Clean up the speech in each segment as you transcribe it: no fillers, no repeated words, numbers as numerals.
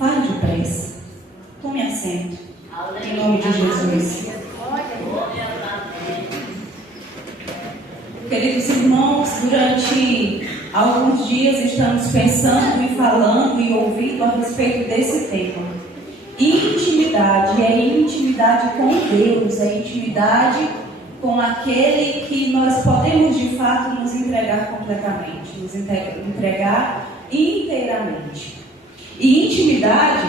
Fale depressa. Tome assento. Em nome de Jesus. Queridos irmãos, durante alguns dias estamos pensando e falando e ouvindo a respeito desse tema. Intimidade é intimidade com Deus, é intimidade com aquele que nós podemos de fato nos entregar completamente, nos entregar inteiramente. E intimidade,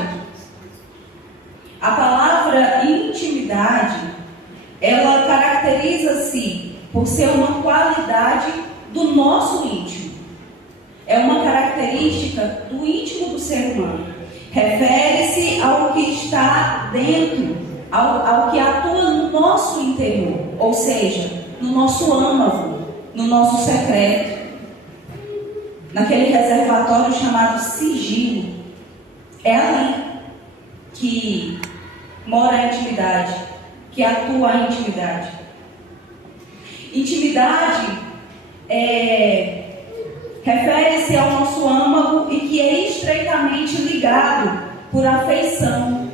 a palavra intimidade, ela caracteriza-se por ser uma qualidade do nosso íntimo. É uma característica do íntimo do ser humano. Refere-se ao que está dentro, ao que atua no nosso interior, ou seja, no nosso âmago, no nosso secreto, naquele reservatório chamado sigilo. É ali que mora a intimidade, que atua a intimidade. Intimidade refere-se ao nosso âmago e que é estreitamente ligado por afeição.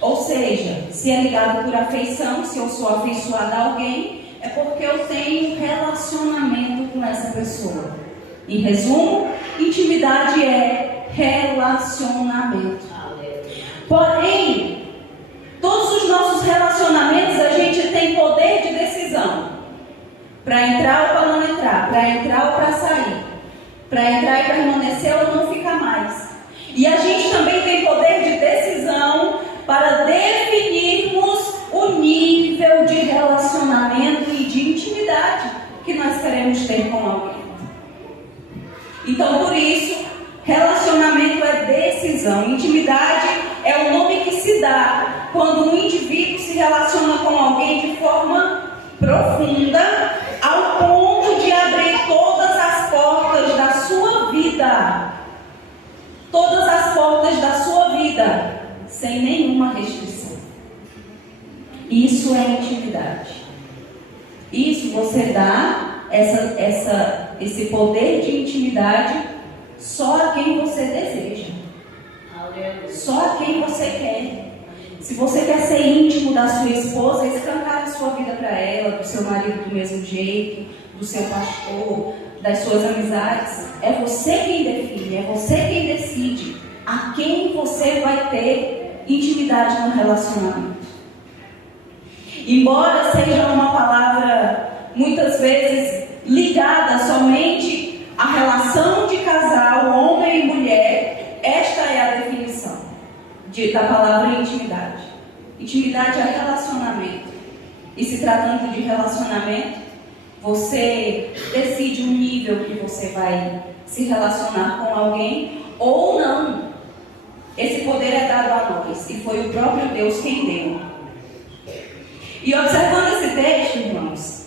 Ou seja, se é ligado por afeição, se eu sou afeiçoada a alguém, é porque eu tenho relacionamento com essa pessoa. Em resumo, intimidade é relacionamento. Porém, todos os nossos relacionamentos a gente tem poder de decisão. Para entrar ou para não entrar, para entrar ou para sair, para entrar e permanecer ou não ficar mais. E a gente também tem poder de decisão para definirmos o nível de relacionamento e de intimidade que nós queremos ter com alguém. Então, por isso, relacionamento é decisão. Intimidade é o nome que se dá quando um indivíduo se relaciona com alguém de forma profunda, ao ponto de abrir todas as portas da sua vida. Todas as portas da sua vida, sem nenhuma restrição. Isso é intimidade. Isso você dá esse poder de intimidade só a quem você deseja. Só a quem você quer. Se você quer ser íntimo da sua esposa, escancar a sua vida para ela, do seu marido do mesmo jeito, do seu pastor, das suas amizades, é você quem define, é você quem decide a quem você vai ter intimidade no relacionamento. Embora seja uma palavra muitas vezes ligada somente à relação de casal, homem e mulher, esta é a definição da palavra intimidade. Intimidade é relacionamento. E se tratando de relacionamento, você decide o nível que você vai se relacionar com alguém ou não. Esse poder é dado a nós e foi o próprio Deus quem deu. E observando esse texto, irmãos,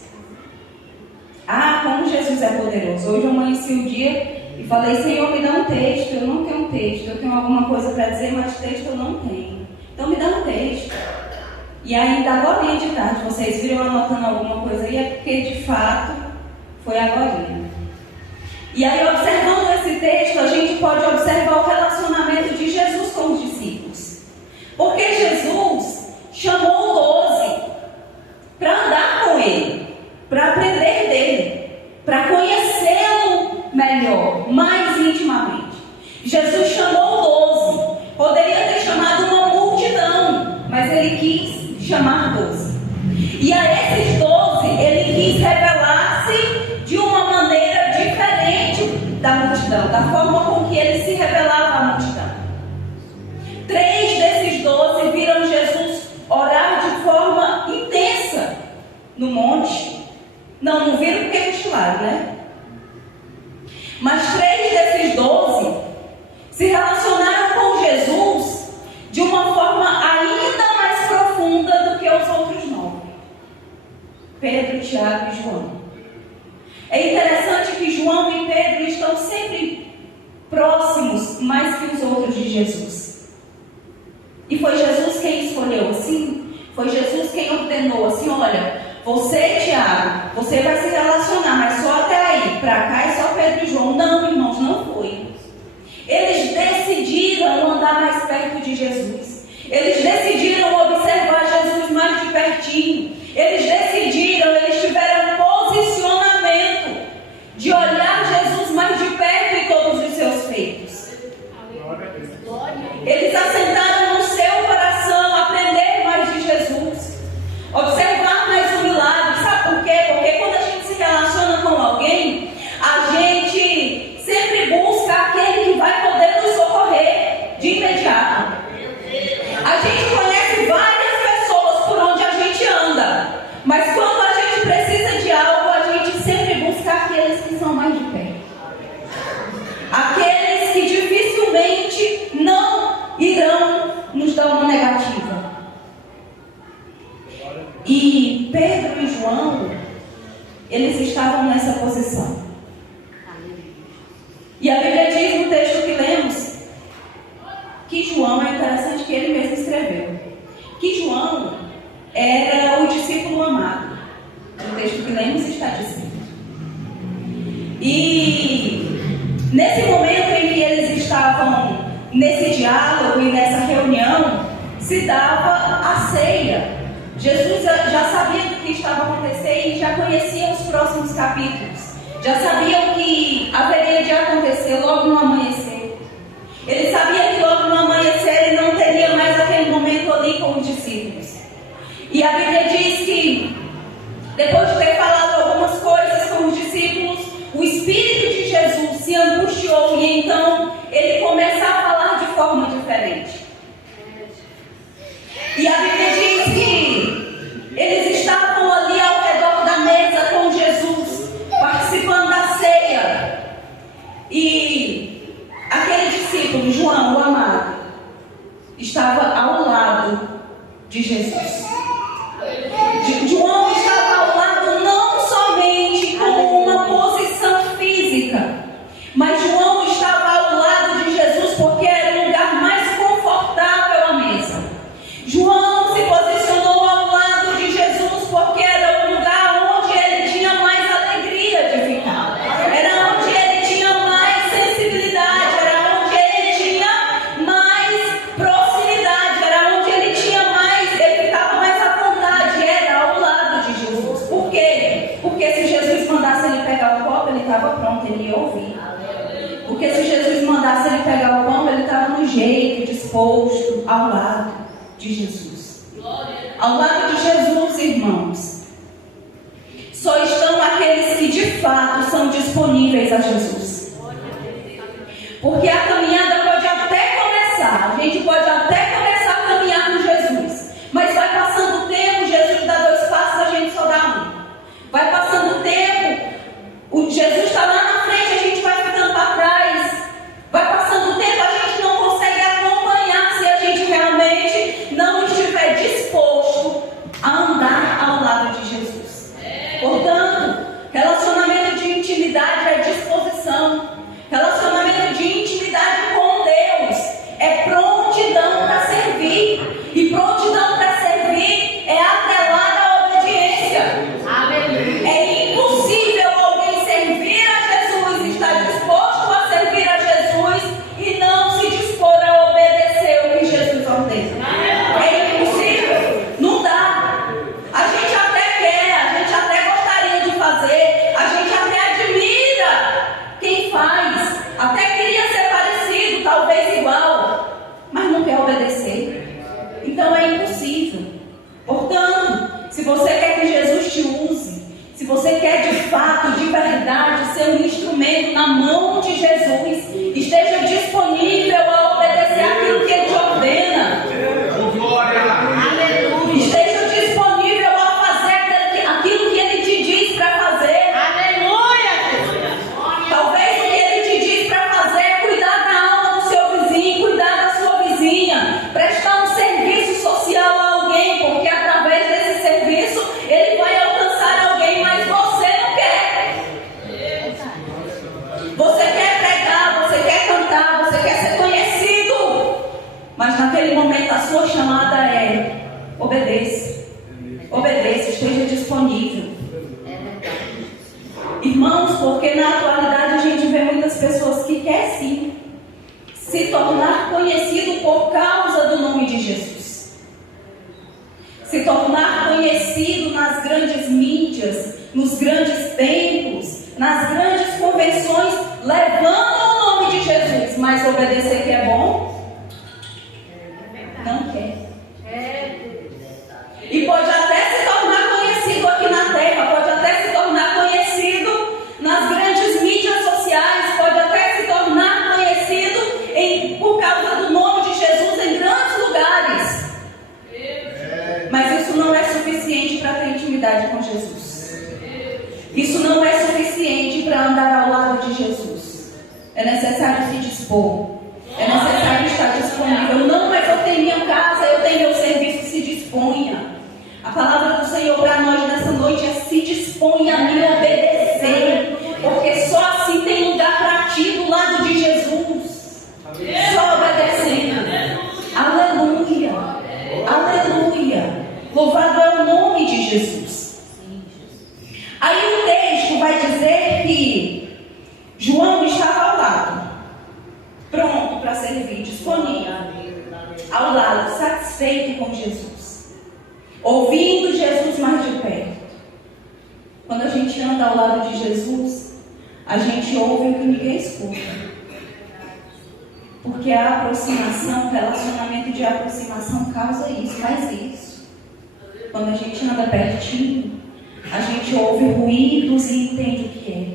como Jesus é poderoso. Hoje eu amanheci o dia e falei: Senhor, me dá um texto. Eu não tenho um texto, eu tenho alguma coisa para dizer, mas texto eu não tenho. Então me dá um texto. E ainda agora de tarde, vocês viram anotando alguma coisa aí, é porque de fato foi agora. E aí, observando esse texto, a gente pode observar o relacionamento de Jesus com os discípulos. Porque Jesus chamou 12 para andar com ele, para aprender dele, para conhecê-lo melhor, mais intimamente. Jesus chamou 12, poderia ter chamado uma multidão, mas ele quis chamar 12. E a esses 12, ele quis revelar-se de uma maneira diferente da multidão, da forma com que ele se revelava à multidão. 3 desses 12 viram Jesus orar de forma intensa no monte. Não viram porque cochilaram, né? Mas 3 desses 12 se relacionaram com Jesus de uma forma ainda mais profunda do que os outros 9. Pedro, Tiago e João. É interessante que João e Pedro estão sempre próximos mais que os outros de Jesus. E foi Jesus quem escolheu assim? Foi Jesus quem ordenou assim: olha, você, Tiago, você vai se relacionar, mas só até aí, para cá é só Pedro e João. Não, irmãos, não foi. Eles decidiram andar mais de Jesus. Eles decidiram observar Jesus mais de pertinho. Eles tiveram um posicionamento de olhar Jesus mais de perto em todos os seus feitos. Eles assentaram no seu coração aprender mais de Jesus, observar mais o milagre. Sabe por quê? Porque quando a gente se relaciona com alguém, a gente sempre busca aquele que vai poder nos socorrer de imediato. A gente conhece várias pessoas por onde a gente anda, mas quando a gente precisa de algo, a gente sempre busca aqueles que são mais de perto, aqueles que dificilmente não irão nos dar uma negativa. E Pedro e João, eles estavam nessa posição. E a Bíblia diz no texto que lemos que João, é interessante que ele mesmo escreveu, que João era o discípulo amado. O texto que lemos está dizendo. E nesse momento em que eles estavam nesse diálogo e nessa reunião, se dava a ceia. Jesus já sabia do que estava acontecendo e já conhecia os próximos capítulos. Já sabia o que haveria de acontecer logo no amanhecer. Ele sabia que logo no amanhecer ele não teria mais aquele momento ali com os discípulos. E a Bíblia diz que, depois de ter falado algumas coisas com os discípulos, o Espírito de Jesus se angustiou e então ele começa a falar de forma diferente. E a Bíblia diz que eles estavam ali ao redor da mesa com Jesus, participando da ceia. E aquele discípulo, João, o amado, estava ao lado de Jesus. João estava ao lado não somente com uma posição física, mas João estava ao lado de Jesus porque era o lugar mais confortável à mesa. João se posicionou ao lado de Jesus porque era o lugar onde ele tinha mais alegria de ficar. Era onde ele tinha mais sensibilidade, era onde ele tinha mais proximidade, era onde ele ficava mais à vontade, era ao lado de Jesus. Por quê? Porque se Jesus mandasse ele pegar o copo, ele estava pronto, ele ia ouvir. Porque se Jesus mandasse ele pegar o pão, ele estava no jeito, disposto, ao lado de Jesus. Ao lado de Jesus, irmãos, só estão aqueles que de fato são disponíveis a Jesus. Porque a caminhada pode até começar, a gente pode até começar a caminhar com Jesus, mas vai passando o tempo, Jesus dá 2 passos, a gente só dá 1. Vai passando o tempo, o Jesus está lá na frente, a gente vai ficando para trás. Vai passando o tempo, a gente não consegue acompanhar se a gente realmente não estiver disposto a andar ao lado de Jesus. Portanto, relacionamento de intimidade é disposição. Relacionamento de intimidade com Deus é prontidão para servir. E prontidão para servir é atrelada à obediência. Amém. É impossível alguém servir a Jesus, estar disposto a servir a Jesus e não se dispor a obedecer o que Jesus ordena. É impossível, não dá. A gente até quer, a gente até gostaria de fazer, a gente até admira quem faz, até queria ser parecido, talvez igual, mas não quer obedecer. Então é impossível. Portanto, se você quer que Jesus te use, se você quer de fato, de verdade, ser um instrumento na mão de Jesus, esteja disponível a obedecer aquilo que Ele te ordena. Aleluia. Esteja disponível a fazer aquilo que Ele te diz para fazer. Aleluia. Talvez o que Ele te diz para fazer é cuidar da alma do seu vizinho, cuidar da sua vizinha, prestar um serviço social a alguém, porque através desse serviço Ele vai alcançar alguém, mas você não quer. Você quer pregar, você quer cantar, você quer ser conhecido, mas naquele momento a sua chamada é: obedeça, obedeça, esteja disponível. Irmãos, porque na atualidade a gente vê muitas pessoas que querem sim se tornar conhecido por causa nos grandes templos, nas grandes convenções, levando o nome de Jesus, mas obedecer que é bom, não quer. E pode até se tornar conhecido aqui na terra, pode até se tornar conhecido nas grandes mídias sociais, pode até se tornar conhecido por causa do nome de Jesus em grandes lugares. Mas isso não é suficiente para ter intimidade com Jesus. Isso não é suficiente para andar ao lado de Jesus. É necessário se dispor. É necessário estar disponível. Não, mas eu tenho minha casa, eu tenho meu serviço, se disponha. A palavra do Senhor para nós nessa noite é: se disponha a me obedecer, porque só assim tem lugar para ti do lado de Jesus. Só obedecendo. Aleluia, aleluia. Louvado é o nome de Jesus. Aí o texto vai dizer que João estava ao lado, pronto para servir, disponível, ao lado, satisfeito com Jesus, ouvindo Jesus mais de perto. Quando a gente anda ao lado de Jesus, a gente ouve o que ninguém escuta. Porque a aproximação, o relacionamento de aproximação causa isso, faz isso. Quando a gente anda pertinho, a gente ouve ruídos e entende o que é.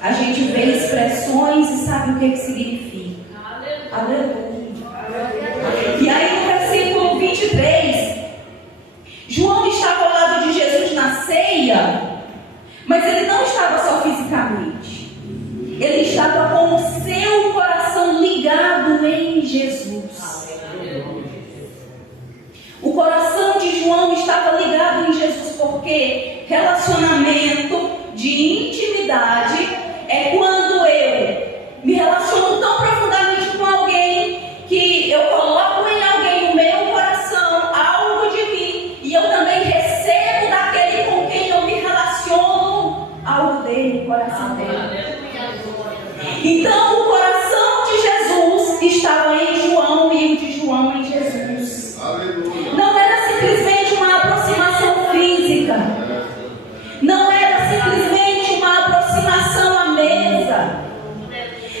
A gente vê expressões e sabe o que significa. Aleluia. E aí no versículo 23, João estava ao lado de Jesus na ceia, mas ele não estava só fisicamente. Ele estava com o seu coração ligado em Jesus. O coração de João estava ligado em Jesus, porque relacionamento de intimidade é quando eu me relaciono tão profundamente com alguém que eu coloco em alguém o meu coração, algo de mim, e eu também recebo daquele com quem eu me relaciono algo dele, o coração dele. Então o coração de Jesus estava em João e o de João em Jesus. Não era simplesmente uma aproximação física, não era simplesmente uma aproximação à mesa,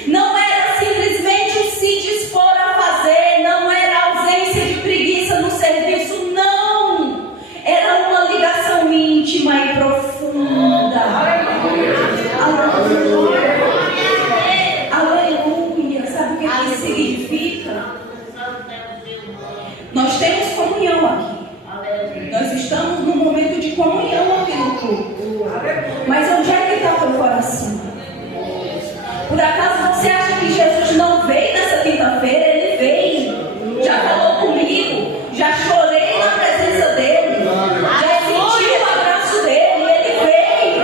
não era simplesmente o se dispor a fazer, não era ausência de preguiça no serviço, não, era uma ligação íntima e profunda. Aleluia. Sabe o que isso significa? Nós temos comunhão aqui. Nós estamos num momento de comunhão aqui no culto. Mas onde é que está o teu coração? Por acaso você acha que Jesus não veio nessa quinta-feira? Ele veio. Já falou comigo. Já chorei na presença dele. Já senti o abraço dele. Ele veio.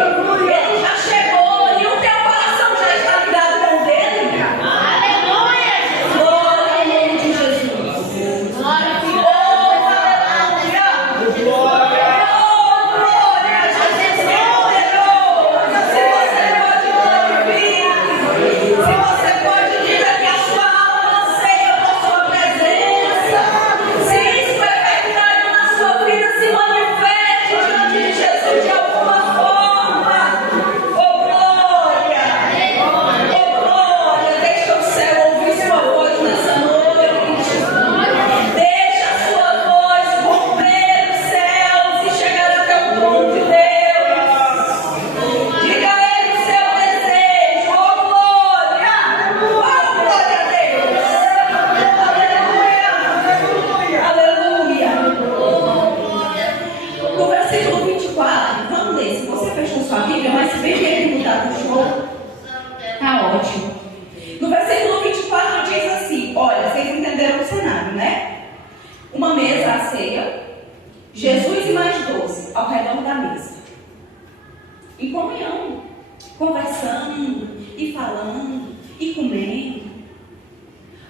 Ele já chegou. E o teu coração já está ligado com o dele? Aleluia! Glória ao nome de Jesus. Glória a Deus. Jesus e mais 12 ao redor da mesa, em comunhão, conversando e falando e comendo.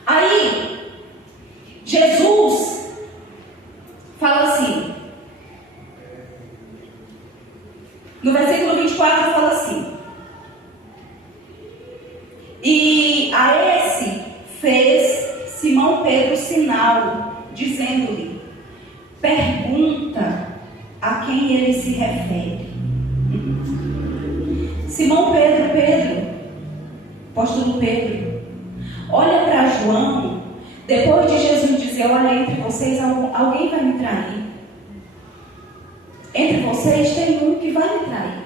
Aí Jesus fala assim, no versículo 24 fala assim: e a esse fez Simão Pedro sinal, dizendo-lhe: pergunta a quem ele se refere. Simão Pedro, apóstolo Pedro, olha para João, depois de Jesus dizer, olha, entre vocês alguém vai me trair. Entre vocês tem um que vai me trair.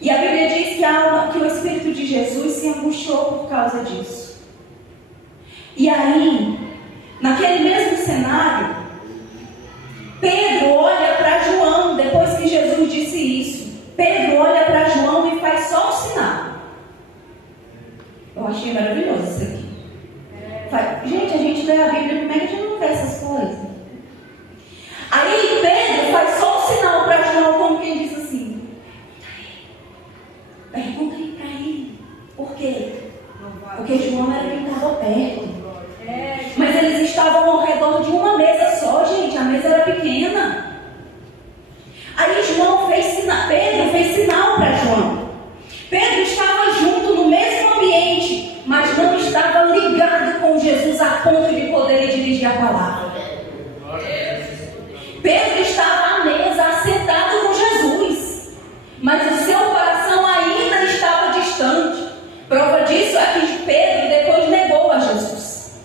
E a Bíblia diz que o Espírito de Jesus se angustiou por causa disso. E aí, naquele mesmo cenário, Pedro olha para João, depois que Jesus disse isso. Pedro olha para João e faz só um sinal. Eu achei maravilhoso isso aqui. Gente, a gente lê a Bíblia, como é que a gente não vê essas coisas? Aí Pedro faz só um sinal para João, como quem diz assim: pergunta aí para ele. Por quê? Porque João era quem estava perto. Mas eles estavam ao redor de uma mesa só, gente. A mesa era pequena. Aí Pedro fez sinal para João. Pedro estava junto no mesmo ambiente, mas não estava ligado com Jesus a ponto de poder dirigir a palavra. Pedro estava à mesa, assentado com Jesus, mas o seu coração ainda estava distante. Prova disso é que Pedro depois negou a Jesus.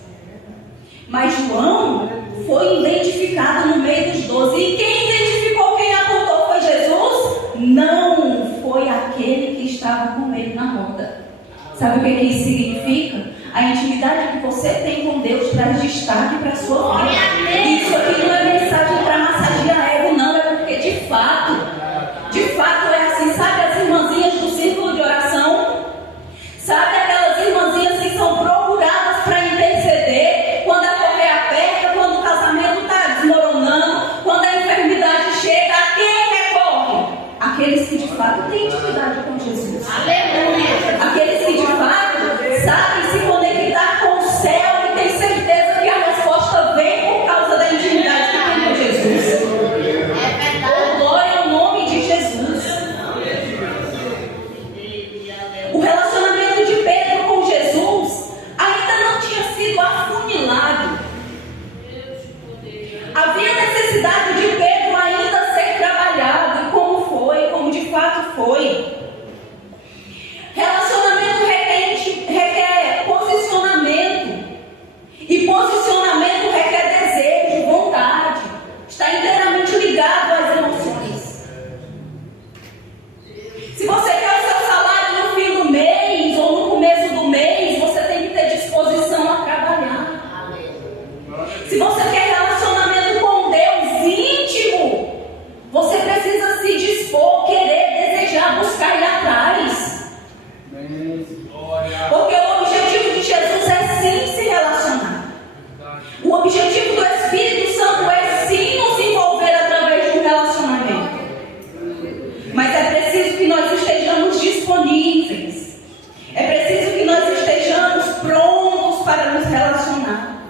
Mas João foi identificado no meio dos 12. E quem identificou, quem apontou foi Jesus? Não foi aquele que estava com ele na roda. Sabe o que isso significa? A intimidade que você tem com Deus traz destaque para a sua vida. Isso aqui não é mensagem para massagear ego, não. É porque de fato é assim. Sabe as irmãzinhas do círculo de oração? Sabe aquelas irmãzinhas que são procuradas para interceder quando a correia aperta, quando o casamento está desmoronando, quando a enfermidade chega? A quem recorre? Aqueles que de fato têm intimidade com Jesus. Aleluia! Aqueles que de fato sabem se conectar com o céu e têm certeza que a resposta vem por causa da intimidade que tem com Jesus. Glória ao nome de Jesus. O relacionamento de Pedro com Jesus ainda não tinha sido afunilado. Havia necessidade de Pedro ainda ser trabalhado. E como foi? Como de fato foi? Relacionamento requer posicionamento. E posicionamento requer desejo, vontade. Está inteiramente ligado às emoções. Se você quer o seu salário no fim do mês ou no começo do mês, você tem que ter disposição a trabalhar. Se você quer relacionamento com Deus íntimo, você precisa se dispor, querer, desejar, buscar ir atrás. Porque o objetivo de Jesus é sim se relacionar. O objetivo do Espírito Santo é sim nos envolver através de um relacionamento. Mas é preciso que nós estejamos disponíveis. É preciso que nós estejamos prontos para nos relacionar.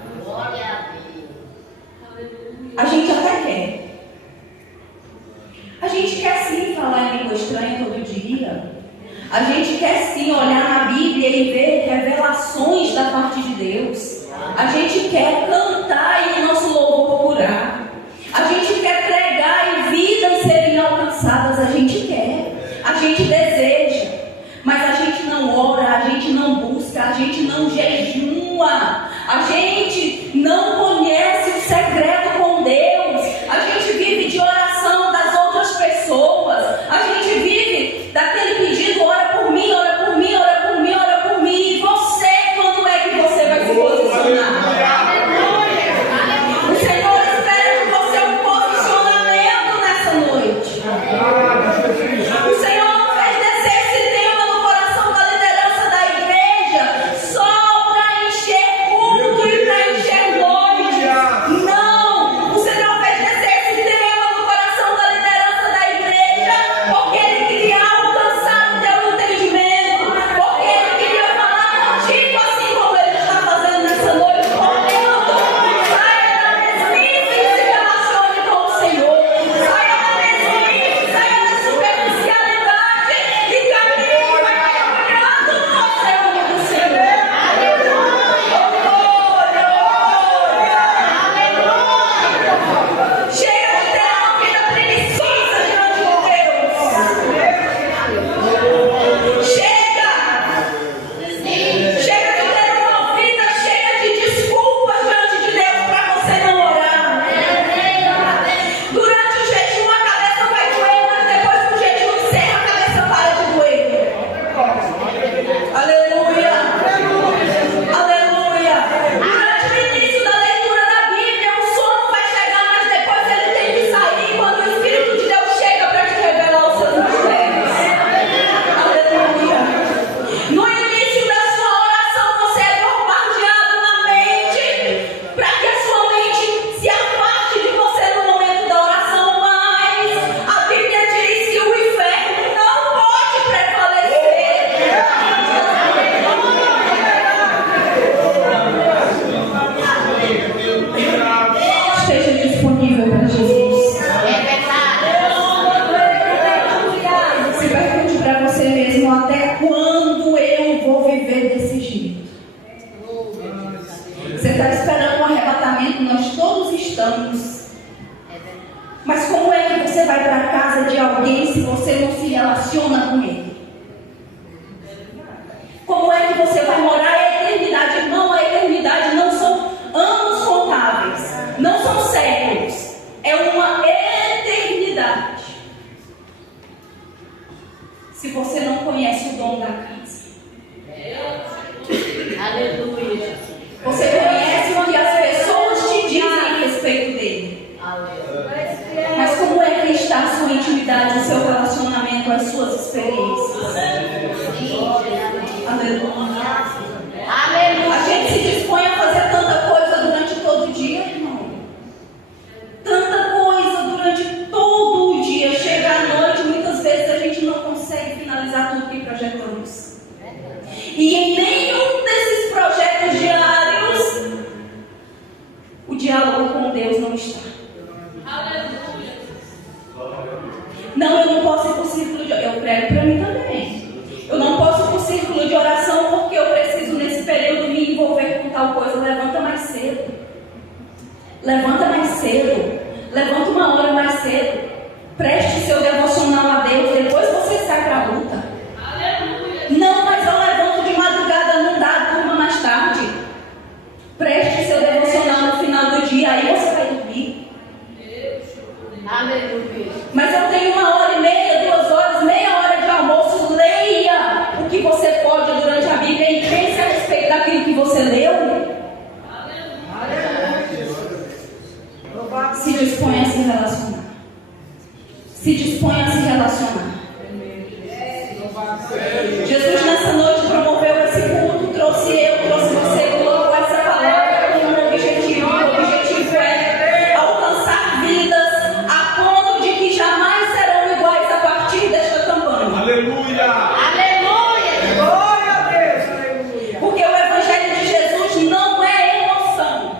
A gente até quer. A gente quer sim falar em língua estranha todo dia. A gente quer sim olhar na Bíblia e ver revelações da parte de Deus. A gente quer cantar e o nosso louvor curar. A gente quer pregar e vidas serem alcançadas. A gente quer. A gente deseja. Mas a gente não ora, a gente não busca, a gente não jejua. A gente não conhece o secreto com Deus. A gente vive de oração das outras pessoas. A gente vive daquele pedido: ora por mim, ora por mim, ora por mim, ora por mim. E você, quando é que você vai se posicionar? O Senhor espera de você um posicionamento nessa noite. O Senhor não fez descer esse tema no coração da liderança da igreja só para encher culto e para encher está esperando um arrebatamento, nós todos estamos. Mas como é que você vai para a casa de alguém se você não se relaciona com ele? Como é que você vai morar a eternidade? Irmão, a eternidade não são anos contáveis, não são séculos, é uma eternidade. Se você não conhece o dono da casa, aleluia. Você conhece o que as pessoas te dizem a respeito dele. Mas como é que está a sua intimidade, o seu relacionamento, as suas experiências? Aleluia. A gente se dispõe a fazer tanta coisa durante todo o dia, irmão. Tanta coisa durante todo o dia. Chega à noite, muitas vezes a gente não consegue finalizar tudo que projetamos. E em nenhum desses projetos diários, o diálogo com Deus não está. Não, eu não posso ir para o círculo de oração. Eu prego para mim também. Eu não posso ir para o círculo de oração porque eu preciso nesse período me envolver com tal coisa. Levanta mais cedo. Levanta mais cedo. Levanta uma hora mais cedo. Preste o seu devocional a Deus. Depois você sai para a luta. Não, mas eu levanto de madrugada, não dá, durma mais tarde. Preste o seu devocional no final do dia, aí você vai dormir. Aleluia. Mas eu tenho 1h30, 2 horas, meia hora de almoço. Leia o que você pode durante a Bíblia e pense a respeito daquilo que você leu. Se dispõe a se relacionar. Se dispõe a se relacionar. Jesus nessa noite promoveu esse culto, trouxe você, colocou essa palavra com um objetivo. O objetivo é alcançar vidas a ponto de que jamais serão iguais a partir desta campanha. Aleluia! Aleluia! Glória a Deus! Aleluia! Porque o Evangelho de Jesus não é emoção.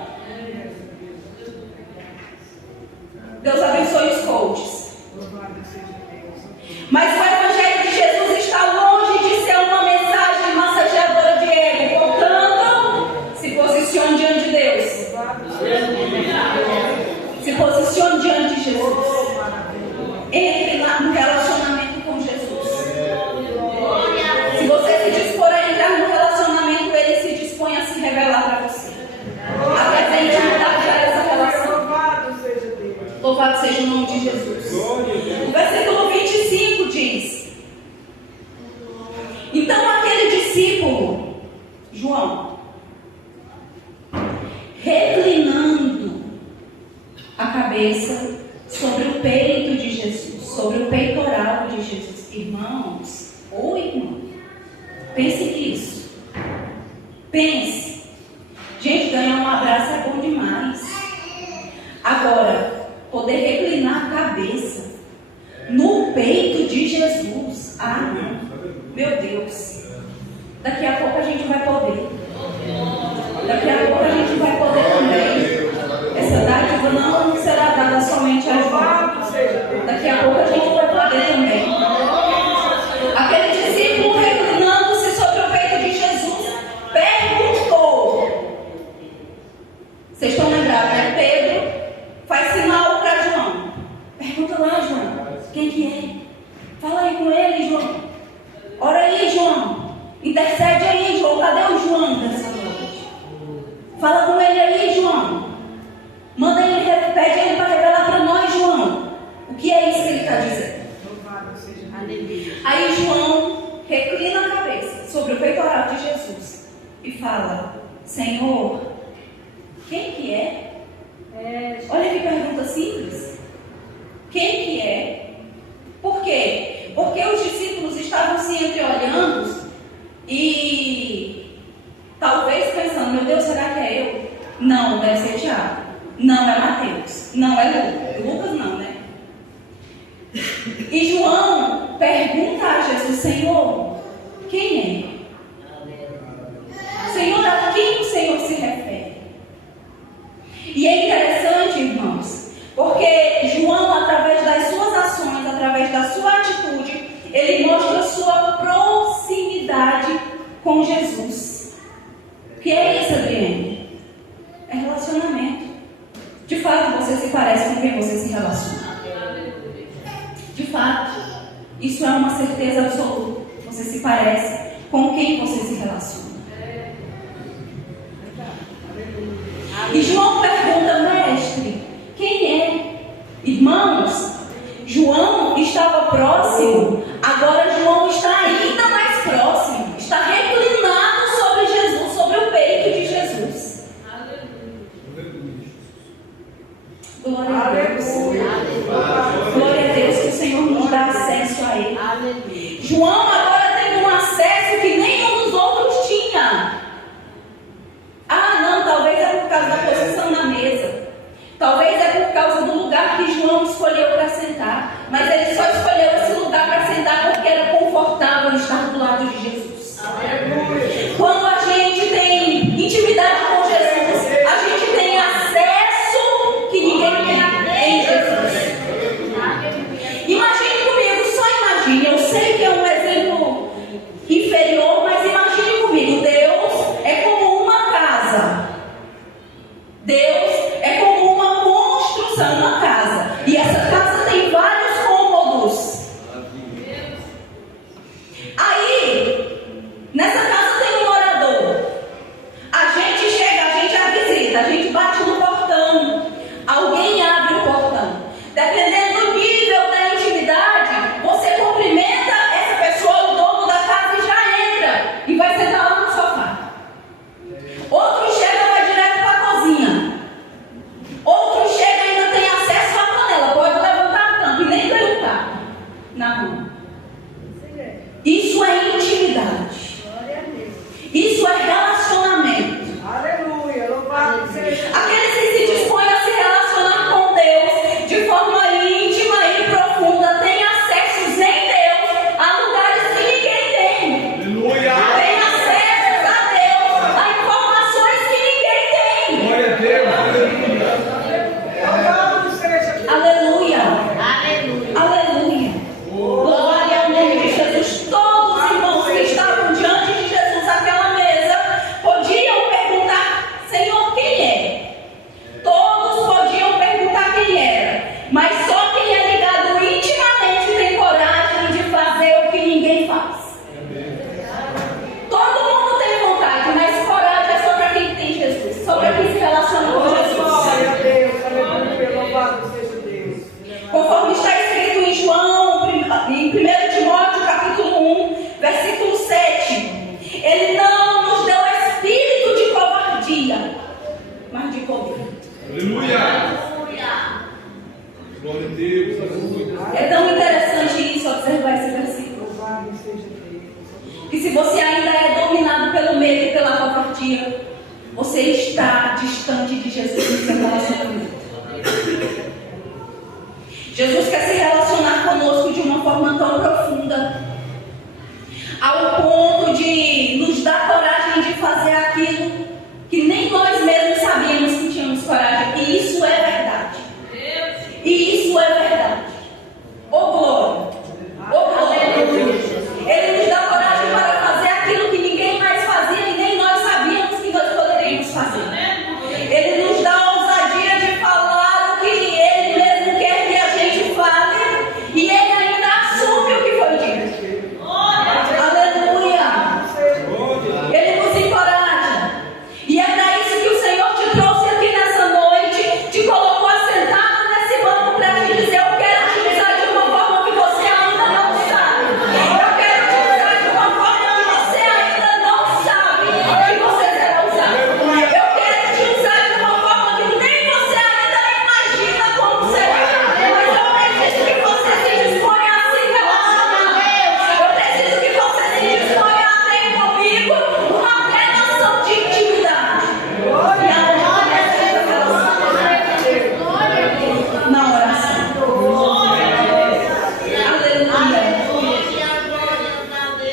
Deus abençoe os coaches. Mas o Evangelho de Jesus está longe de ser uma mensagem massageadora de ego. Portanto, se posicione diante de Deus. Se posicione diante de Jesus. Entre no relacionamento com Jesus. Se você se dispor a entrar no relacionamento, Ele se dispõe a se revelar para você. Através da intimidade dessa relação. Louvado seja o nome de Jesus. O versículo 25 diz: então aquele discípulo, João, reclinando a cabeça sobre o peito de Jesus, sobre o peitoral de Jesus. Irmãos, ou irmão, pense nisso. Pense. Gente, ganhar um abraço é bom demais. Agora, poder reclinar a cabeça no peito de Jesus. Ah, meu Deus. Daqui a pouco a gente vai poder. Daqui a pouco a gente vai poder também. Essa dádiva não será dada somente a João. Daqui a pouco a gente vai poder também. Aquele discípulo reclinando-se sobre o peito de Jesus perguntou. Vocês estão lembrados, né? Pedro faz sinal para João. Pergunta lá, João. Quem que é? Fala aí com ele, João. Ora aí, João. Intercede aí, João. Cadê o João dessa noite? Fala com ele aí, João. Manda ele, pede ele para revelar para nós, João. O que é isso que ele está dizendo? Aí João reclina a cabeça sobre o peitoral de Jesus e fala: Senhor, quem que é? Olha que pergunta simples. Quem que é? Por quê? Porque os discípulos estavam se entreolhando e talvez pensando: meu Deus, será que é eu? Não, deve ser Tiago. Não é Mateus. Não é Lucas. Lucas não, né? E João pergunta a Jesus: Senhor, quem é? Senhor, a quem o Senhor se refere? E é interessante, irmãos, porque João, através das suas ações, através da sua atitude, ele mostra sua proximidade com Jesus. O que é isso, Adriane? Isso é uma certeza absoluta. Você se parece com quem você se relaciona. E João pergunta, mestre, quem é? Irmãos, João estava próximo, agora João está ainda mais próximo, está reclinado sobre Jesus, sobre o peito de Jesus. Glória a Deus. Glória a Deus que o Senhor nos dá acesso a Ele. João agora tem um acesso que nenhum dos outros tinha. Ah, não, talvez é por causa da posição na mesa. Talvez é por causa do lugar que João escolheu para sentar. Mas ele só escolheu esse lugar para sentar porque era confortável estar do lado de Jesus. Quando a gente tem intimidade com Jesus, a gente tem acesso que ninguém tem em Jesus. Imagine comigo, só imagine. Eu sei que é um exemplo inferior, mas imagine comigo. Deus é como uma casa. Deus é como uma construção, uma casa. E essa casa tem vários cômodos. Aí, nessa casa tem um morador. A gente chega, a gente a visita, a gente bate no portão. Alguém abre o portão. Dependendo do nível da intimidade, você cumprimenta essa pessoa, o dono da casa, e já entra. E vai sentar lá no sofá. Outro chega, vai direto para a cozinha. Outro chega e ainda tem acesso à panela. Pode levantar a tampa e nem perguntar na mão. Isso é intimidade. Isso é relacionamento. Aleluia, louvado seja. Aqueles que se dispõem a se relacionar com Deus de forma íntima e profunda têm acessos em Deus a lugares que ninguém tem. Aleluia! Tem acesso a Deus a informações que ninguém tem. Glória a Deus! Louvado seja. Aleluia! Aleluia! Glória ao nome de Jesus. Todos os irmãos que estavam diante de Jesus àquela mesa podiam perguntar, Senhor, quem é? Todos podiam perguntar quem era, mas só quem é ligado intimamente tem coragem de fazer o que ninguém faz. Todo mundo tem vontade, mas coragem é só para quem tem Jesus, só para quem se relaciona com Jesus. Glória a Deus, aleluia, louvado seja Deus. Conforme está escrito em João, em 1 Timóteo capítulo 1, versículo 7, Ele não nos deu espírito de covardia, mas de poder. Aleluia! Glória a Deus! Aleluia! É tão interessante isso, observar esse versículo. Louvado seja Deus. Que se você ainda é dominado pelo medo e pela covardia, você está distante de Jesus no seu relacionamento. Jesus quer se relacionar conosco de uma forma tão profunda, ao ponto de nos dar coragem de fazer aquilo que nem nós mesmos sabíamos que tínhamos coragem. E isso é verdade. E isso é verdade. Ô glória! Ô glória! Ele nos dá coragem para fazer aquilo que ninguém mais fazia e nem nós sabíamos que nós poderíamos fazer. Ele nos dá a ousadia de falar o que Ele mesmo quer que a gente fale, e Ele ainda assume o que foi dito. Aleluia! Ele nos encoraja. E é para isso que o Senhor te trouxe aqui nessa noite, te colocou assentado nesse banco para te dizer: eu quero te usar de uma forma que você ainda não sabe. Eu quero te usar de uma forma que você ainda não sabe que você será usado. Eu quero te usar de uma forma que nem você ainda imagina como será. Mas eu preciso que você se disponha a se relacionar. Eu preciso que você se disponha a ter comigo uma relação de intimidade. E aonde precisa relacionar? Na oração. Aleluia.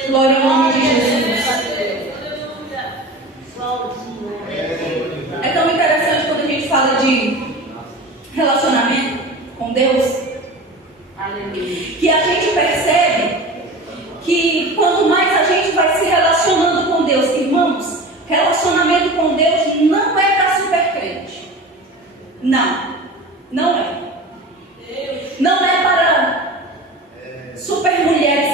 Glória ao nome de Jesus. É tão interessante quando a gente fala de relacionamento com Deus, que a gente percebe que quanto mais a gente vai se relacionando com Deus, irmãos, relacionamento com Deus não é para super crente. Não, não é. Não é para super mulheres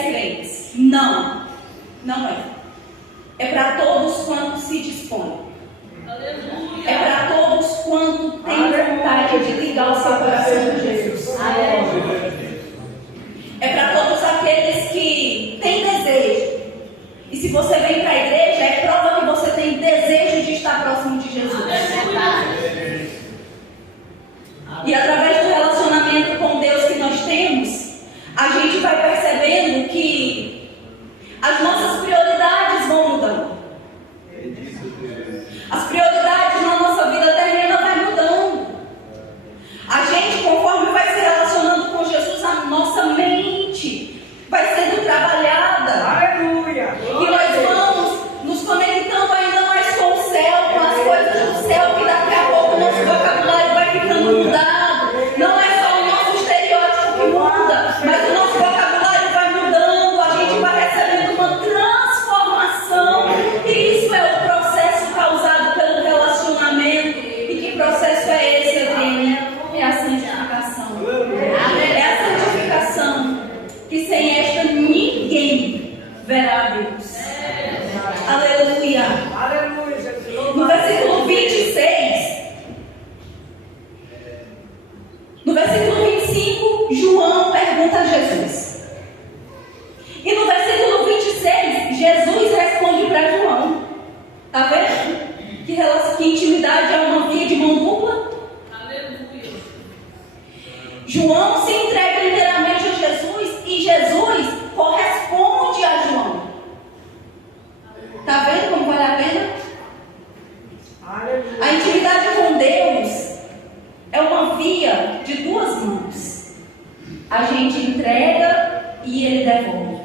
A intimidade com Deus é uma via de duas mãos. A gente entrega e Ele devolve.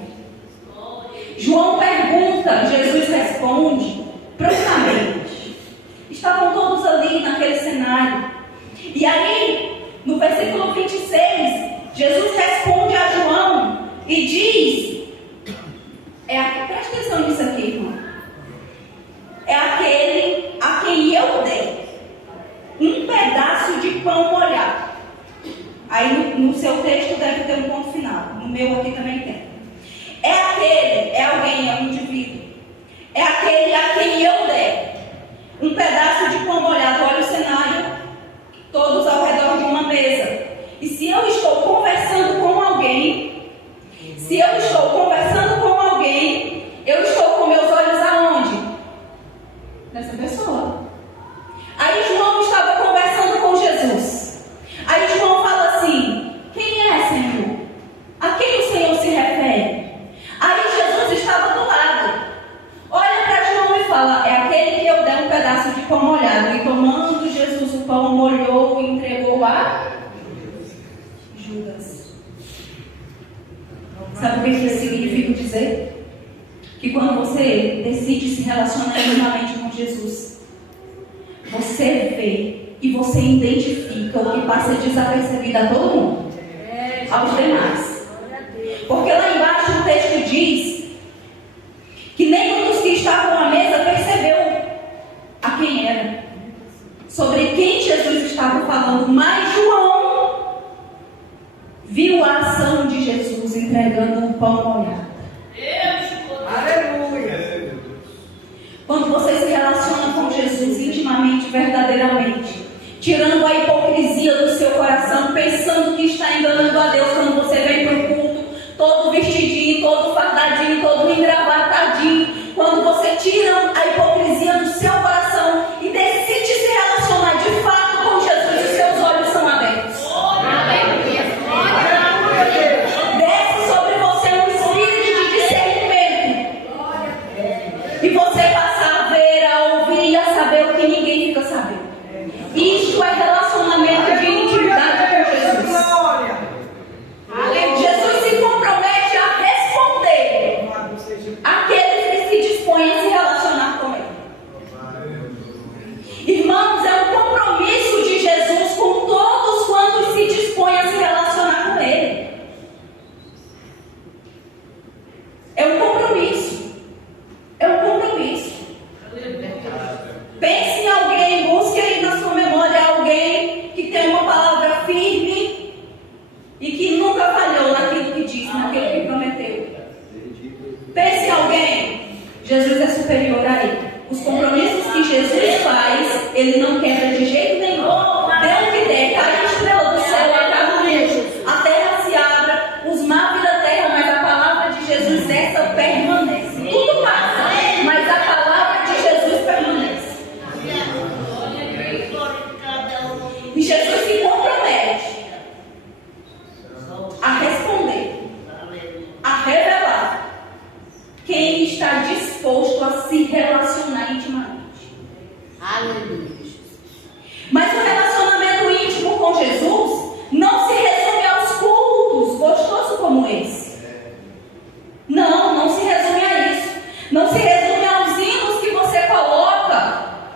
João pergunta, Jesus responde prontamente. Estavam todos ali naquele cenário. E aí, no versículo 26, Jesus responde a João e diz, presta atenção nisso aqui, irmão. É aquele a quem eu dei um pedaço de pão molhado. Aí no seu texto deve ter um ponto final. No meu aqui também tem. É alguém, é um indivíduo. É aquele a quem eu dei um pedaço de pão molhado. Olha o cenário. Todos ao redor de uma mesa. E se eu estou conversando com alguém, eu estou com meus olhos aonde? Nessa pessoa. Aí João estava conversando com Jesus. Aí João fala assim: quem é, Senhor? A quem o Senhor se refere? Aí Jesus estava do lado. Olha para João e fala: é aquele que eu dei um pedaço de pão molhado. E tomando Jesus o pão, molhou e entregou a Judas. Sabe o que isso significa dizer? Que quando você decide se relacionar intimamente com Jesus, você vê e você identifica o que passa desapercebido a todo mundo, aos demais. Porque lá embaixo o texto diz que nenhum dos que estavam à mesa percebeu a quem era, sobre quem Jesus estava falando, mas João viu a ação de Jesus entregando um pão molhado. Aleluia. Quando você se relaciona com Jesus intimamente, verdadeiramente, tirando a hipocrisia do seu coração, pensando que está enganando a Deus quando você vem para o culto, todo vestidinho, todo fardadinho, todo engravatadinho, quando você tira a hipocrisia do seu coração e decide se relacionar de fato com Jesus, os seus olhos são abertos. Desce sobre você um espírito de discernimento. E você passa a ver, a ouvir e a saber o que ninguém fica sabendo. Isto é relacionamento de intimidade com Jesus. Jesus se compromete a responder àqueles que se dispõem a se relacionar com Ele. Irmãos, é um compromisso de Jesus com todos quantos se dispõem a se relacionar com Ele. É um compromisso. É um compromisso. Pense em alguém, busque aí na sua memória alguém que tem uma palavra firme e que nunca falhou naquilo que disse, naquilo que prometeu. Pense em alguém. Jesus é superior a ele. Os compromissos que Jesus faz, ele não quebra de jeito nenhum. Dê o que der, cai a estrela do céu, a caminho, a terra se abra, os mares da terra, mas a palavra de Jesus, essa permanece. Tudo passa, mas a palavra de Jesus permanece. E Jesus se compromete a responder, a revelar quem está disposto a se relacionar intimamente. Aleluia. Mas o relacionamento íntimo com Jesus não se resume aos cultos gostosos como esse. Não se resume a isso. Não se resume aos hinos que você coloca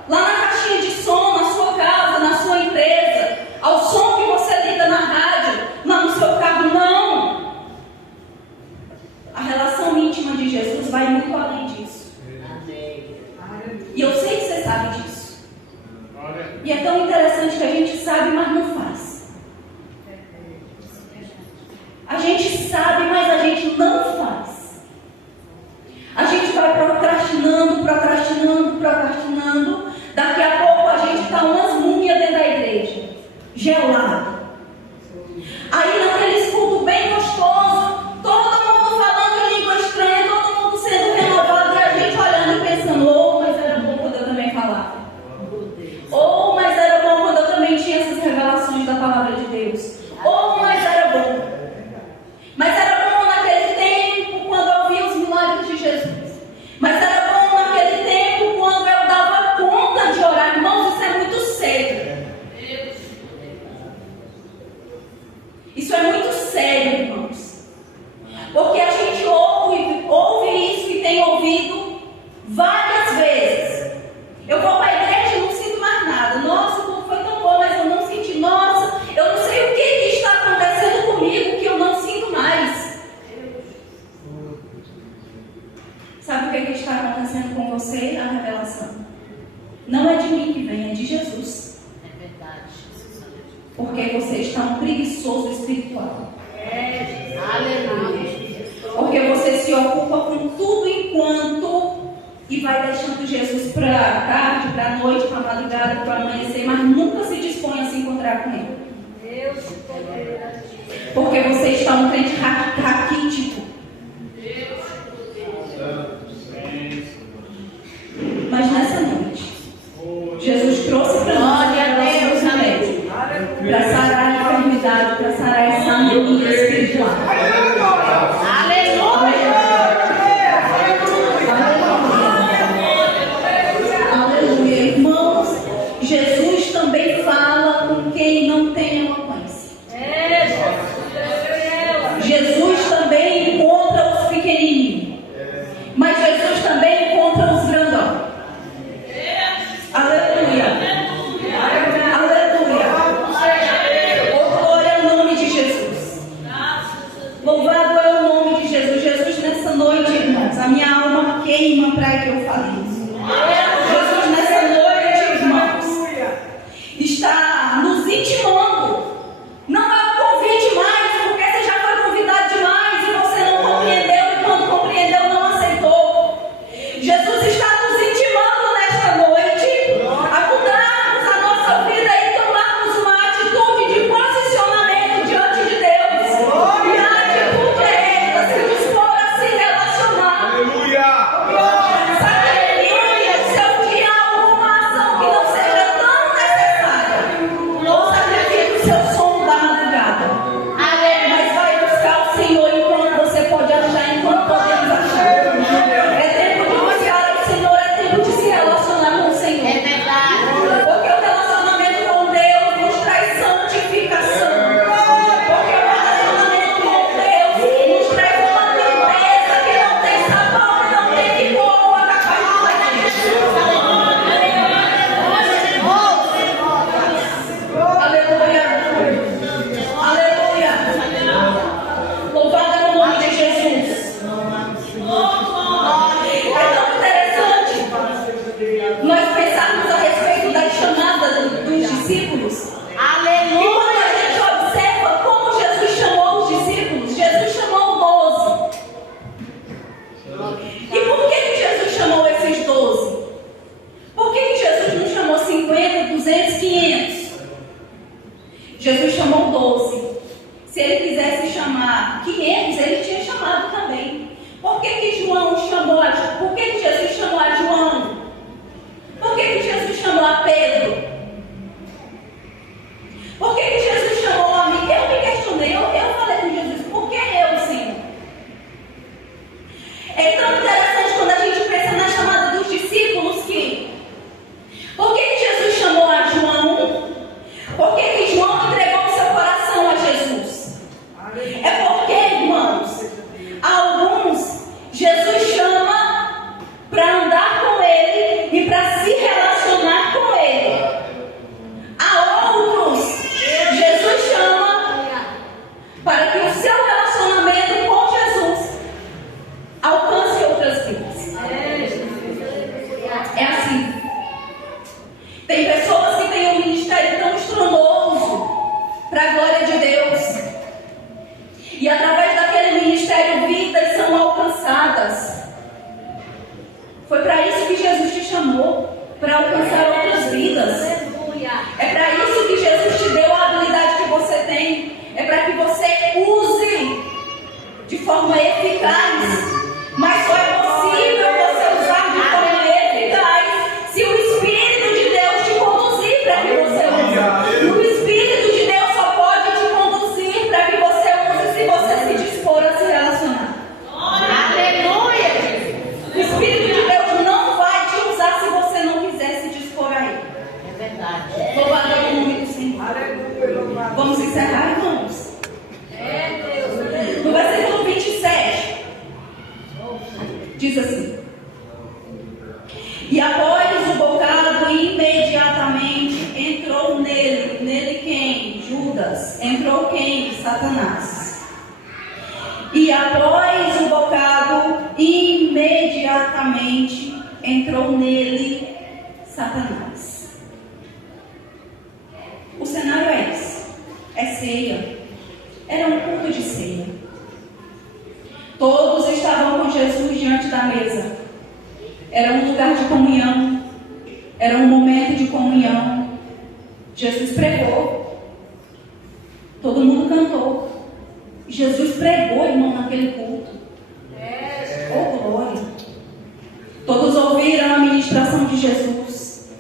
lá na caixinha de som, na sua casa, na sua empresa, ao som que você liga na rádio, lá no seu carro. Não. A relação íntima de Jesus vai muito além disso. E eu sei que você sabe disso. E é tão interessante que a gente sabe, mas não faz. A gente sabe, mas a gente não faz. A gente vai procrastinando. Daqui a pouco a gente está umas múmias dentro da igreja, gelado. Aí naqueles cultos bem gostosos, todo mundo falando em língua estranha, todo mundo sendo renovado e a gente olhando e pensando: oh, mas era bom quando eu também falava. Oh, mas era bom quando eu também tinha essas revelações da palavra de Deus. Oh, mas era bom. Mas era bom naquele tempo quando eu via os milagres de Jesus. Mas era bom naquele tempo quando eu dava conta de orar. Irmãos, isso Porque você está um preguiçoso espiritual. Aleluia. Porque você se ocupa com tudo enquanto e vai deixando Jesus para tarde, para noite, para madrugada, para amanhecer, mas nunca se dispõe a se encontrar com Ele. Porque você está um crente raquítico. Mas nessa noite, Jesus trouxe para nós um remédio para sarar a enfermidade, para sarar essa anemia espiritual. Aleluia, irmãos. Jesus também fala com quem não tem eloquência. Jesus também encontra os pequenininhos, mas Jesus também encontra os grandões. Aleluia. Aleluia. Oh, glória ao nome de Jesus. Louvado é o nome de Jesus. Jesus, nessa noite, irmãos, a minha alma queima para que eu fale isso. Jesus, nessa noite, irmãos, está nos intimando. Não é um convite mais, porque você já foi convidado demais e você não compreendeu, e quando compreendeu, não aceitou. Jesus está nos intimando nesta noite a mudarmos a nossa vida e tomarmos uma atitude de posicionamento diante de Deus. E a atitude é esta: se dispor a se relacionar. Aleluia. Aleluia. Se eu tinha alguma ação que não seja tão necessária, não sacrifique o seu sono da madrugada. Mas vai buscar o Senhor enquanto você pode achar, enquanto podemos achar. É tempo de buscar o Senhor, é tempo de se relacionar com o Senhor. É verdade. Porque o relacionamento com Deus nos traz santificação. Porque o relacionamento com Deus nos traz uma limpeza que não tem sabor, não tem vigor, a Aleluia. Aleluia. Louvado é o nome de Jesus. É tão interessante nós pensarmos a respeito da chamada dos discípulos. E quando a gente observa como Jesus chamou os discípulos, Jesus chamou 12. E por que Jesus chamou esses 12? Por que Jesus não chamou 50, 200, 500? Jesus chamou 12. Se ele quisesse chamar 500, ele tinha chamado também. Por que João chamou por que Jesus chamou a João? Por que Jesus chamou a Pedro? Por que Jesus chamou a mim? Eu me questionei, eu falei com Jesus, por que eu, Senhor? É tão interessante quando a gente pensa na chamada dos discípulos que... Por que Jesus chamou a João? Por que João entregou o seu coração a Jesus? É porque, irmãos, alguns Jesus chama para andar com Ele e para se relacionar com Ele. A outros, Jesus chama para que o seu relacionamento com Jesus alcance outras vidas. É assim. Tem pessoas que têm um ministério tão estrondoso para a glória de Deus. E através daquele ministério, vidas são alcançadas. Foi para isso que Jesus te chamou, para alcançar outras vidas. É para isso que Jesus te deu a habilidade que você tem. É para que você use de forma eficaz. Mas só é possível você usar de forma eficaz se o Espírito de Deus te conduzir para que você use. O Espírito de Deus só pode te conduzir para que você use se você se dispor a se relacionar. O Espírito de Deus não vai te usar se você não quiser se dispor a Ele. É verdade. Louvado é o nome do Senhor. Aleluia, louvado. Vamos encerrar, irmãos? No versículo 27, diz assim: e após o bocado, imediatamente entrou nele. Nele quem? Judas. Entrou quem? Satanás. E após o bocado, imediatamente entrou nele Satanás. O cenário é esse. ceia. Era um culto de ceia. Todos estavam com Jesus diante da mesa. Era um lugar de comunhão. Era um momento de comunhão. Jesus pregou. Todo mundo cantou. Jesus pregou, irmão, naquele culto. Oh, glória. Todos ouviram a ministração de Jesus.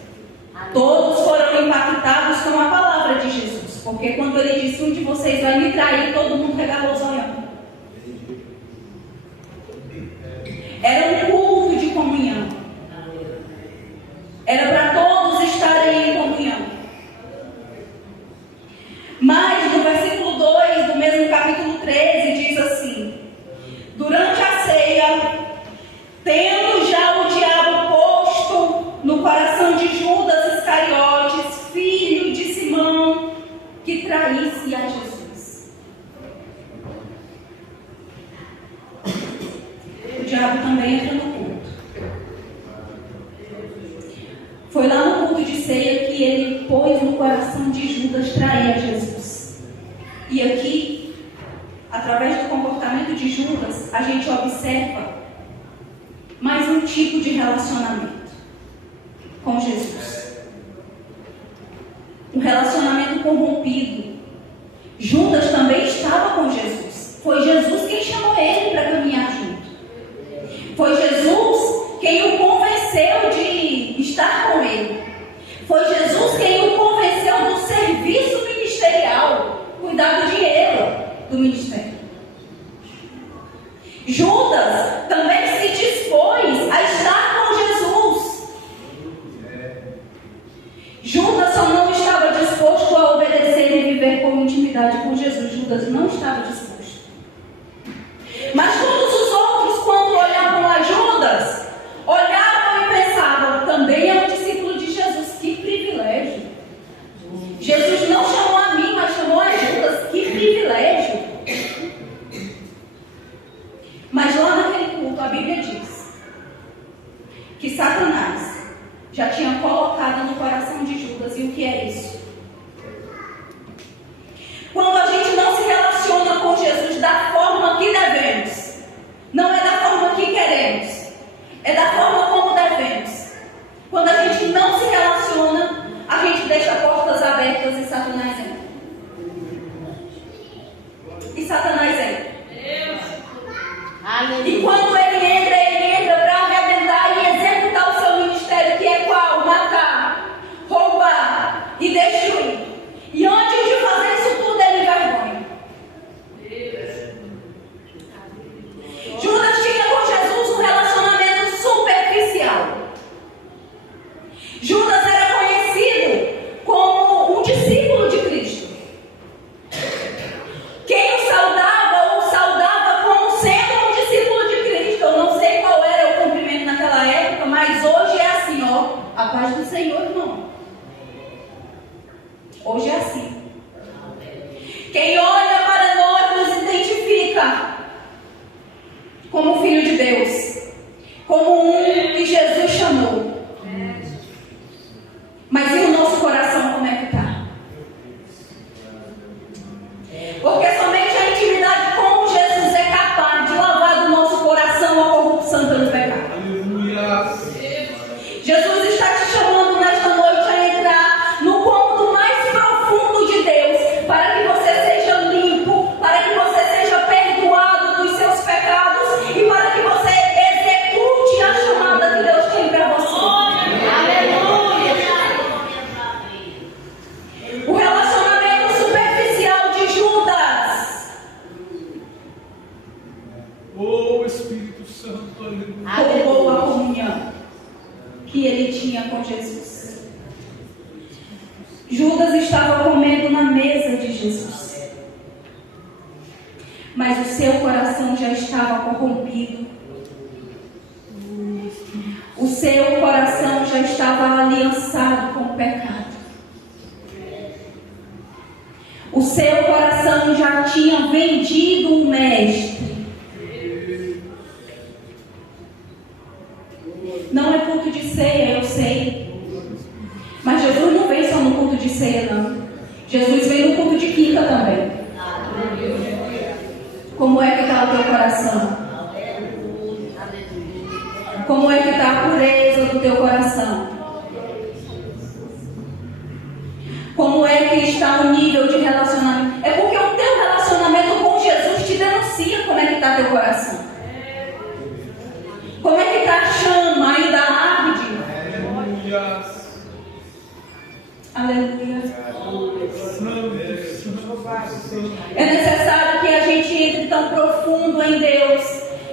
Todos foram impactados com a palavra de Jesus. Porque quando ele disse: um de vocês vai me trair, todo mundo regalou os olhos. Era um culto de comunhão. Era para todos estarem em comunhão. Mas no versículo 2 do mesmo capítulo 13 diz assim: durante a ceia, tendo já o diabo posto no coração de Judas Iscariotes, filho de Simão, que traísse a Jesus. O diabo também entra no culto. Foi lá no culto de ceia que ele pôs no coração de Judas trair a Jesus. E aqui, através do comportamento de Judas, a gente observa mais um tipo de relacionamento com Jesus. Um relacionamento corrompido. Judas também estava com Jesus. Foi Jesus quem chamou ele para caminhar junto. Foi Jesus quem o convenceu de estar com ele. Foi Jesus quem o convenceu do serviço ministerial, cuidar do dinheiro do ministério. Judas também se dispôs a estar com Jesus. Judas só não estava disposto a obedecer e viver com intimidade com Jesus. Judas não estava disposto. Mas todos os outros, quando olhavam a Judas, olhavam e pensavam: também é um discípulo de Jesus. Que privilégio! Jesus não chamou a mim, mas chamou a Judas. Que privilégio! Mas lá naquele culto, a Bíblia diz que Satanás já tinha colocado no coração de Judas. E o que é isso? Quando a gente não se relaciona com Jesus da forma que devemos, não é da forma que queremos, é da forma como devemos. Quando a gente não se relaciona, a gente deixa portas abertas e Satanás entra. E Satanás entra. E quando ele entra para arrebentar e executar o seu ministério, que é qual? Matar, roubar e destruir. E antes de fazer isso tudo, ele vergonha. Judas tinha com Jesus um relacionamento superficial. Judas era conhecido como um discípulo de Cristo. Quem o saudava como sendo um discípulo de Cristo. Eu não sei qual era o cumprimento naquela época, mas hoje é assim, ó. A paz do Senhor, irmão. Hoje é assim. Quem olha para nós nos identifica como filho de Deus, como um que Jesus chamou. Mas e o nosso coração, como é que está? Porque somente a intimidade com Jesus é capaz de lavar do nosso coração a corrupção pelo pecado. Aleluia. Jesus está te chamando nesta noite a entrar no cômodo mais profundo de Deus, para que você seja limpo, para que você seja perdoado dos seus pecados e para que você execute a chamada que Deus tem para você. Aleluia. O relacionamento superficial de Judas Oh, Espírito Santo, aleluia. roubou a comunhão que ele tinha com Jesus. Judas estava comendo na mesa de Jesus, mas o seu coração já estava corrompido. O seu coração já estava aliançado com o pecado. O seu coração já tinha vendido o mestre. Não é culto de ceia, eu sei. Mas Jesus não vem só no culto de ceia, não. Jesus vem no culto de quinta também. Como é que está o teu coração? Como é que está a pureza do teu coração? Como é que está o nível de relacionamento? É porque o teu relacionamento com Jesus te denuncia como é que está teu coração. Como é que está a chama ainda arde? Aleluia. É necessário que a gente entre tão profundo em Deus.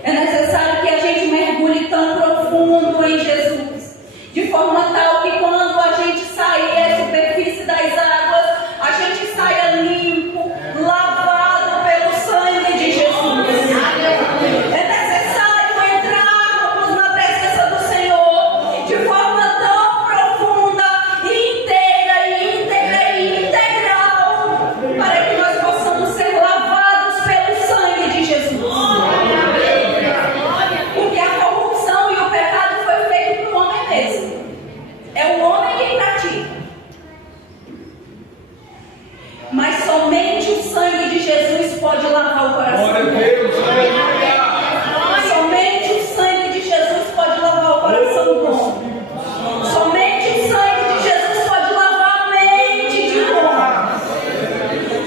É necessário que a gente mergulhe tão profundo em Jesus. De forma tal que quando a gente sair da superfície das águas, a gente saia limpo, lavado pelo sangue de Jesus. É necessário entrarmos na presença do Senhor de forma tão profunda, inteira e íntegra e integral, para que nós possamos ser lavados pelo sangue de Jesus. Porque a corrupção e o pecado foi feito para o homem mesmo. É o homem que pratica. Mas somente o sangue de Jesus pode lavar o coração. Glória a Deus, aleluia. Somente o sangue de Jesus pode lavar o coração do homem. Somente o sangue de Jesus pode lavar a mente de um homem.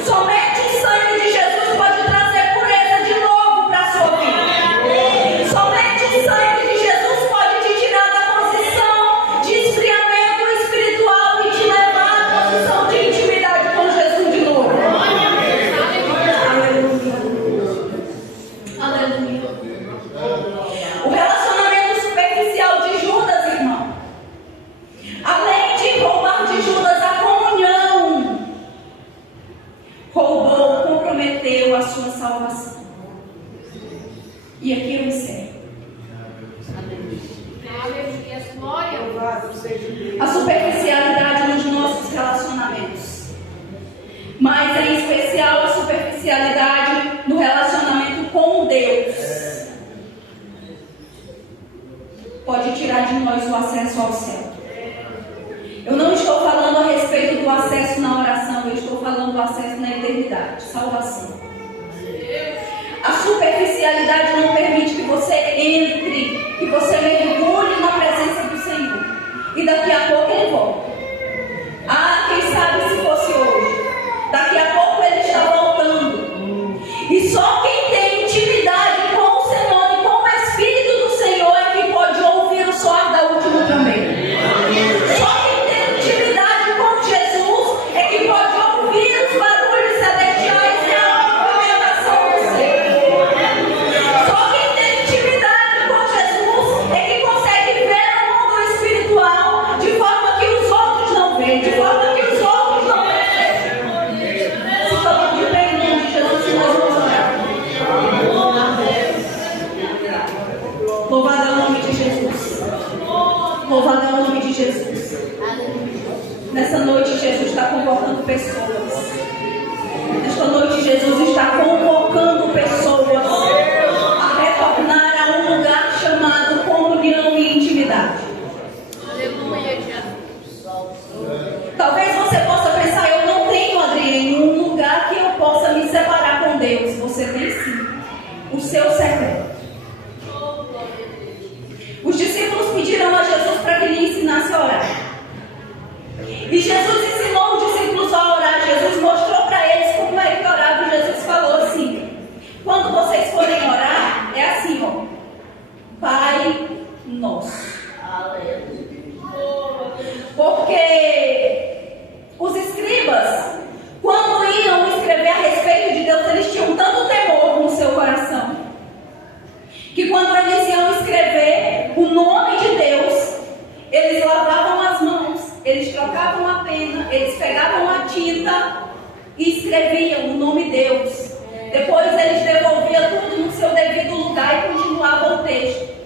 Somente o sangue de Jesus pode trazer pureza de novo para a sua vida. Somente o sangue de Jesus pode te tirar da posição de esfriamento espiritual e te levar à posição de intimidade com Jesus de novo. Aleluia. Aleluia. O relacionamento superficial de Judas, irmão, além de roubar de Judas a comunhão, roubou, comprometeu a sua salvação. E aqui eu encerro. Aleluia. Glória. Louvado seja Deus. A superficialidade nos nossos relacionamentos, mas em especial a superficialidade no relacionamento com Deus, pode tirar de nós o acesso ao céu. Eu não estou falando a respeito do acesso na oração, eu estou falando do acesso na eternidade, salvação. A superficialidade não permite que você entre, que você mergulhe na presença do Senhor. E daqui a pouco ele volta. Ah, quem sabe se fosse hoje. Daqui a pouco ele está voltando. E só quem tem intimidade com o Senhor e com o Espírito do Senhor é que pode ouvir o soar da última trombeta. Só quem tem intimidade com Jesus é que pode ouvir os barulhos celestiais e a movimentação do céu. Só quem tem intimidade com Jesus é que consegue ver o mundo espiritual de forma que os outros não veem, de forma que os outros não percebem. Se falando de pé em nome de Jesus, se nós vamos orar. Louvado é o nome de Jesus. Louvado é o nome de Jesus. Nessa noite, Jesus está convocando pessoas. Nesta noite, Jesus está convocando pessoas a retornar a um lugar chamado comunhão e intimidade. Aleluia. Talvez você possa pensar, eu não tenho, Adriane, um lugar que eu possa me separar com Deus. Você tem sim. O seu secreto. Os discípulos pediram a Jesus para que lhe ensinasse a orar. E Jesus ensinou os discípulos a orar. Jesus mostrou para eles como é que orava. E Jesus falou assim: quando vocês forem orar, é assim, ó. Pai nosso. Porque os escribas, quando iam escrever a respeito de Deus, eles tinham tanto temor no seu coração, que quando eles iam escrever o nome de Deus, eles lavavam as mãos, eles trocavam a pena, eles pegavam a tinta e escreviam o nome Deus. Depois eles devolviam tudo no seu devido lugar e continuavam o texto.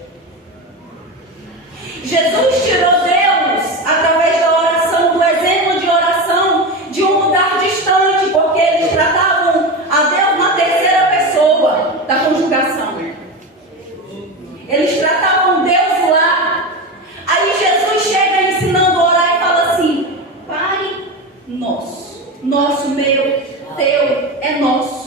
Jesus tirou Deus, através da oração, do exemplo de oração, de um lugar distante, porque eles tratavam a Deus na terceira pessoa da conjugação. Eles tratavam Deus lá. Aí Jesus chega ensinando a orar e fala assim: Pai nosso. nosso, meu, teu, é nosso.